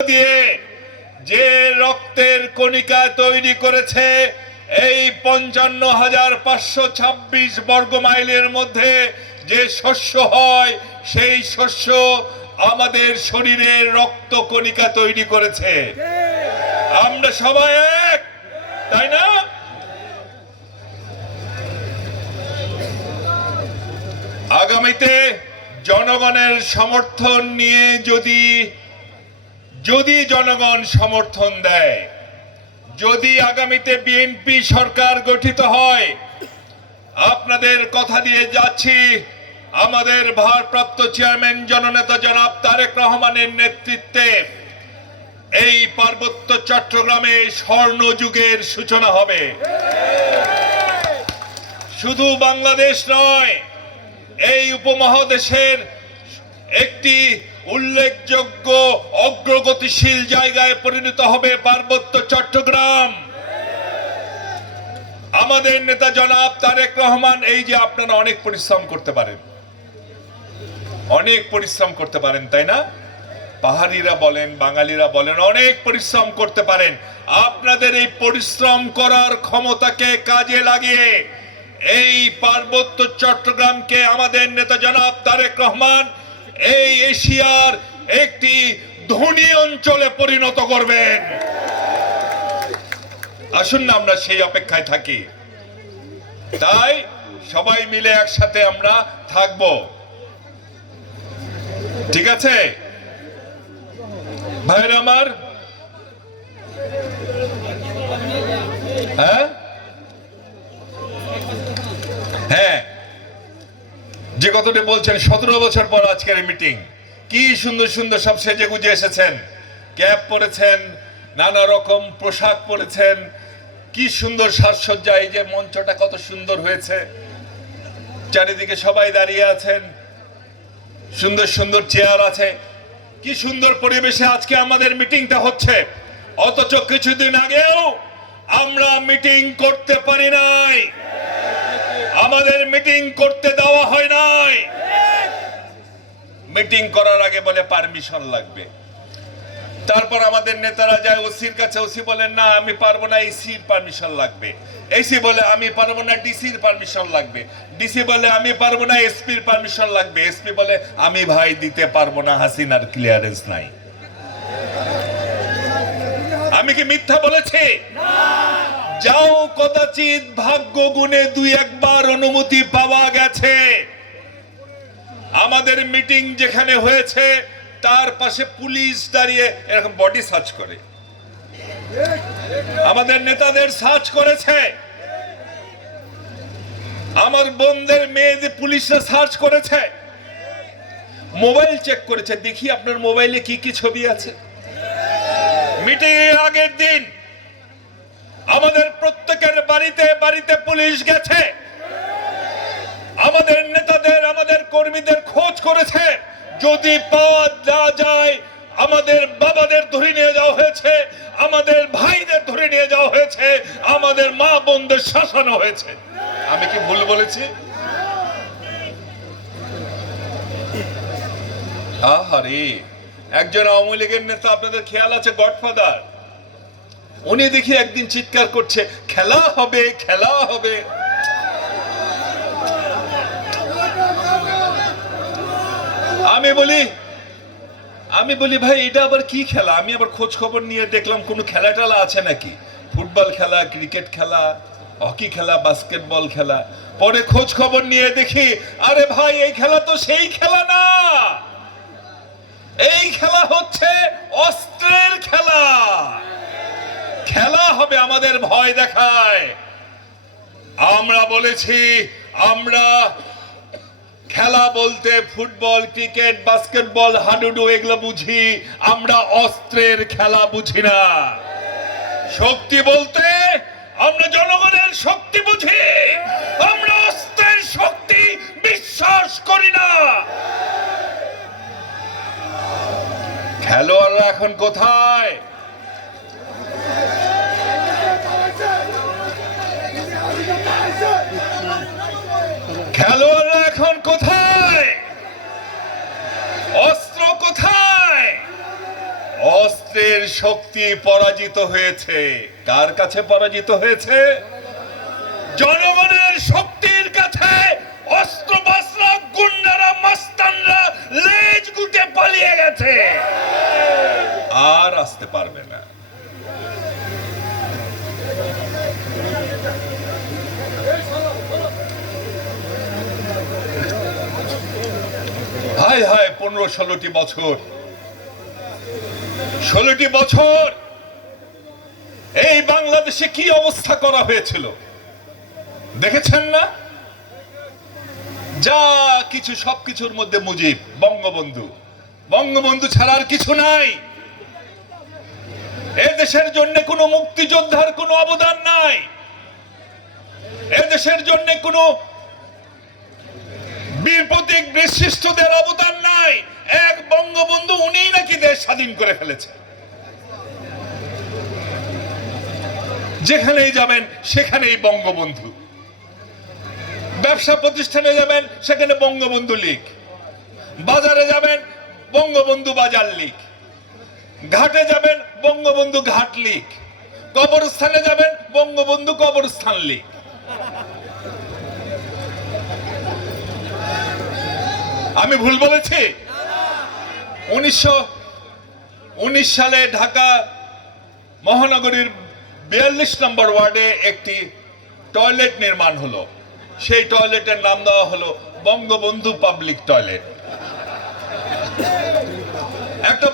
দিয়ে যে রক্তের কণিকা তৈরি করেছে, এই পঞ্চান্ন হাজার পাঁচশো ছাব্বিশ বর্গ মাইলের মধ্যে যে শস্য হয়, সেই শস্য আমাদের শরীরের রক্ত কণিকা তৈরি করেছে। আমরা সবাই এক, তাই না? আগামীতে জনগণের সমর্থন নিয়ে যদি যদি জনগণ সমর্থন দেয়, যদি আগামীতে বিএনপি সরকার গঠিত হয়, আপনাদের কথা দিয়ে যাচ্ছি। আমাদের ভারপ্রাপ্ত চেয়ারম্যান জননেতা জনাব তারেক রহমানের নেতৃত্বে এই পার্বত্য চট্টগ্রামে স্বর্ণ যুগের সূচনা হবে। শুধু বাংলাদেশ নয়, এই উপমহাদেশের একটি উল্লেখযোগ্য অগ্রগতিশীল জায়গায় পরিণত হবে পার্বত্য চট্টগ্রাম। আমাদের নেতা জনাব তারেক রহমান, এই যে আপনারা অনেক পরিশ্রম করতে পারেন। অনেক পরিশ্রম করতে পারেন, তাই না? পাহাড়িরা বলেন, বাঙালিরা বলেন, অনেক পরিশ্রম করতে পারেন। আপনাদের এই পরিশ্রম করার ক্ষমতাকে কাজে লাগিয়ে এই পার্বত্য চট্টগ্রামকে আমাদের নেতা জনাব তারেক রহমান এই এশিয়ার একটি ধনী অঞ্চলে পরিণত করবেন। আসুন না আমরা সেই অপেক্ষায় থাকি। তাই সবাই মিলে একসাথে আমরা থাকব। ঠিক আছে? ভাইরা আমার? হ্যাঁ? হ্যাঁ। যে কথাটি বলছেন, সতেরো বছর পর আজকের মিটিং কি সুন্দর সুন্দর সব সেজে গুজে এসেছেন। ক্যাপ পরেছেন, নানা রকম পোশাক পরেছেন। কি সুন্দর সাজসজ্জা, এই যে মঞ্চটা কত সুন্দর হয়েছে। চারিদিকে সবাই দাঁড়িয়ে আছেন। সুন্দর সুন্দর চেয়ার আছে। কি সুন্দর পরিবেশে আজকে আমাদের মিটিংটা হচ্ছে। অথচ কিছুদিন আগেও আমরা মিটিং করতে পারি নাই। আমাদের মিটিং করতে দেওয়া হয় নাই। মিটিং করার আগে বলে পারমিশন লাগবে। তারপর আমাদের নেতারা যায় ওসির কাছে, ওসি বলেন না, আমি পারব না, এসির পারমিশন লাগবে। এসি বলে, আমি পারব না, ডিসির পারমিশন লাগবে। ডিসি বলে, আমি পারব না, এসপির পারমিশন লাগবে। এসপি বলে, আমি ভাই দিতে পারব না, হাসিনার ক্লিয়ারেন্স নাই। আমি কি মিথ্যা বলেছি? যাও কদাচিৎ ভাগ্য গুণে দুই একবার অনুমতি পাওয়া গেছে। আমাদের মিটিং যেখানে হয়েছে, তার পাশে পুলিশ দাঁড়িয়ে এরকম বডি সার্চ করে। আমাদের নেতাদের সার্চ করেছে। আমার বোনদের মেয়েদের পুলিশরা সার্চ করেছে। মোবাইল চেক করেছে। দেখি আপনার মোবাইলে কি কি ছবি আছে। মিটিং এর আগের দিন আমাদের প্রত্যেকের বাড়িতে বাড়িতে পুলিশ গেছে। আমাদের নেতাদের, আমাদের কর্মীদের খোঁজ করেছে। যদি পাওয়া না যায়, আমাদের বাবাদের ধরে নিয়ে যাওয়া হয়েছে, আমাদের ভাইদের ধরে নিয়ে যাওয়া হয়েছে, আমাদের মা বোনদের শাসানো হয়েছে। আমি কি ভুল বলেছি? আহারে, একজন আওয়ামী লীগের নেতা, আপনাদের খেয়াল আছে? গডফাদার। উনি দেখি একদিন চিৎকার করছে, খেলা হবে খেলা হবে। আমি বলি আমি বলি, ভাই, এটা আবার কি খেলা? আমি আবার খোঁজ খবর নিয়ে দেখলাম কোনো খেলা টেলা আছে নাকি? ফুটবল খেলা, ক্রিকেট খেলা, হকি খেলা, বাস্কেটবল খেলা। পরে খোঁজ খবর নিয়ে দেখি, আরে ভাই, এই খেলা তো সেই খেলা না! এই খেলা হচ্ছে অস্ত্রের খেলা খেলা হবে আমাদের ভয় দেখায়। আমরা বলেছি, আমরা খেলা বলতে ফুটবল, ক্রিকেট, বাস্কেটবল, হাডুডু এগুলো বুঝি, আমরা অস্ত্রের খেলা বুঝি না। শক্তি বলতে আমরা জনগণের শক্তি বুঝি, আমরা অস্ত্রের শক্তি বিশ্বাস করি না। খেলোয়াড়রা এখন কোথায়? খেলোয়াড়রা এখন কোথায়? অস্ত্র কোথায়? অস্ত্রের শক্তি পরাজিত হয়েছে। কার কাছে পরাজিত হয়েছে? জনগণের শক্তির কাছে অস্ত্র, বস্ত্র, গুন্ডারা, মাস্তানরা লেজ গুটে পালিয়ে গেছে। আর আসতে পারবে না। হায় হায়, পনেরো ষোলোটি বছর। ষোলোটি বছর। এই বাংলাদেশে কি অবস্থা করা হয়েছিল? দেখেছেন না? যা কিছু সবকিছুর মধ্যে মুজিব, বঙ্গবন্ধু। বঙ্গবন্ধু ছাড়া আর কিছু নাই। এ দেশের জন্য কোনো মুক্তিযোদ্ধার কোনো অবদান নাই। এ দেশের জন্য কোনো বীর প্রতীক বিশিষ্টদের অবদান নাই। এক বঙ্গবন্ধু উনিই নাকি দেশ স্বাধীন করে ফেলেছে। যেখানেই যাবেন, সেখানেই বঙ্গবন্ধু। ব্যবসা প্রতিষ্ঠানে যাবেন, সেখানে বঙ্গবন্ধু লীগ। বাজারে যাবেন, বঙ্গবন্ধু বাজার লিখ ঘাটে যাবেন, বঙ্গবন্ধু ঘাট লীগ। কবরস্থানে যাবেন, বঙ্গবন্ধু কবরস্থান লিখ আমি ভুল বলেছি? উনিশশো উনিশ সালে ঢাকা মহানগরীর বিয়াল্লিশ নম্বর ওয়ার্ডে একটি টয়লেট নির্মাণ হলো। সেই টয়লেটের নাম দেওয়া হলো বঙ্গবন্ধু পাবলিক টয়লেট। একটা